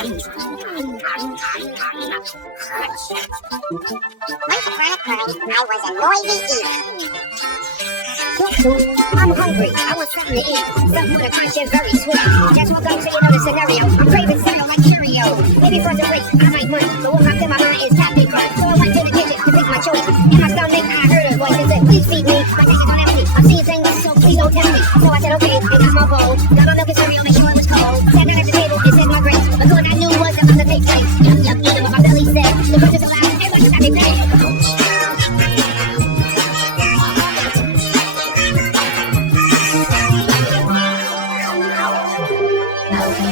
Once upon a time, I was a noisy eater. I'm hungry. I want something to eat. Something with a crunch and very sweet. Just woke up, so you know the scenario. I'm craving cereal like Cheerios. Maybe frozen grapes, I might munch. But what comes in my mind is Captain Crunch. So I went to the kitchen to pick my choice. In my stomach, I heard a voice that said, please feed me. My tank is on empty. I'm seeing things, so please don't test me. So I said, okay, and got my bowl. Got my milk and cereal, make sure it was cold. Sat down at the table and said my grace. But the one I knew was about to take place. Yum, yum, eating what my belly said. The crunch is so loud, it was happy day. Okay.